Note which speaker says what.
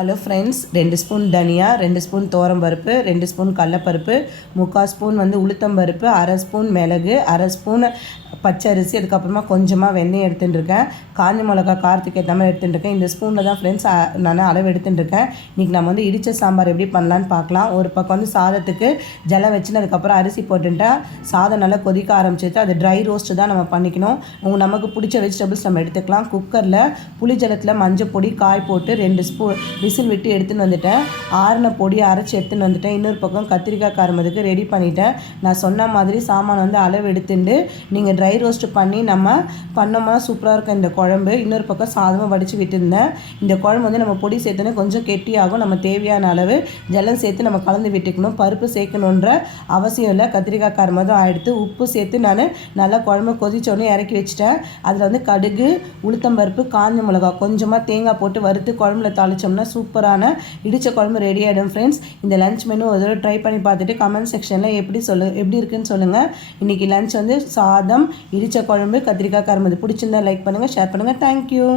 Speaker 1: Hello friends ரெண்டு spoon தனியா ரெண்டு ஸ்பூன் பருப்பு ரெண்டு ஸ்பூன் கடலப்பருப்பு முக்கால் ஸ்பூன் வந்து உளுத்தம்பருப்பு அரை ஸ்பூன் மிளகு அரை ஸ்பூன் பச்சரிசி அதுக்கப்புறமா கொஞ்சமாக வெண்ணெய் எடுத்துட்டுருக்கேன். காஞ்சி மிளகா காரத்துக்கு ஏற்ற மாதிரி எடுத்துகிட்டு இருக்கேன் இந்த ஸ்பூனில் தான் ஃப்ரெண்ட்ஸ் நான் அளவு எடுத்துட்டுருக்கேன். இன்றைக்கி நம்ம வந்து இடித்த சாம்பார் எப்படி பண்ணலான்னு பார்க்கலாம். ஒரு பக்கம் வந்து சாதத்துக்கு ஜலம் வச்சுன்னு அதுக்கப்புறம் அரிசி போட்டுட்டா சாதம் நல்லா கொதிக்க ஆரம்பிச்சிட்டு அது ட்ரை ரோஸ்ட்டு தான் நம்ம பண்ணிக்கணும். உங்கள் நமக்கு பிடிச்ச வெஜிடபிள்ஸ் நம்ம எடுத்துக்கலாம். குக்கரில் புளி ஜலத்தில் மஞ்சள் பொடி காய் போட்டு ரெண்டு ஸ்பூன் விசில் விட்டு எடுத்துன்னு வந்துட்டேன். ஆறின பொடி அரைச்சி எடுத்துன்னு வந்துட்டேன். இன்னொரு பக்கம் கத்திரிக்காய் காரமதுக்கு ரெடி பண்ணிட்டேன். நான் சொன்ன மாதிரி சாமான் வந்து அளவு எடுத்துட்டு நீங்கள் ட்ரை ரோஸ்ட் பண்ணி நம்ம பண்ணோம்னா சூப்பராக இருக்கும் இந்த குழம்பு. இன்னொரு பக்கம் சாதமாக வடித்து விட்டுருந்தேன். இந்த குழம்பு வந்து நம்ம பொடி சேர்த்தோன்னே கொஞ்சம் கெட்டியாகும். நம்ம தேவையான அளவு ஜலம் சேர்த்து நம்ம கலந்து விட்டுக்கணும். பருப்பு சேர்க்கணுன்ற அவசியம் இல்லை. கத்திரிக்காய் காரமதும் ஆகிடுத்து உப்பு சேர்த்து நான் நல்லா குழம்பு கொதிச்சோடனே இறக்கி வச்சுட்டேன். அதில் வந்து கடுகு உளுத்தம்பருப்பு காஞ்ச மிளகா கொஞ்சமாக தேங்காய் போட்டு வறுத்து குழம்புல தாளித்தோம்னா சூப்பரான இடித்த குழம்பு ரெடி ஆகிடும் ஃப்ரெண்ட்ஸ் இந்த லஞ்ச் மெனு ஒரு தடவை ட்ரை பண்ணி பார்த்துட்டு கமெண்ட் செக்ஷனில் எப்படி சொல்லு எப்படி இருக்குன்னு சொல்லுங்கள் இன்றைக்கி லஞ்ச் வந்து சாதம் இடித்த குழம்பு கத்திரிக்காய் கரும்பு. பிடிச்சிருந்தா லைக் பண்ணுங்கள் ஷேர் பண்ணுங்கள் தேங்க்யூ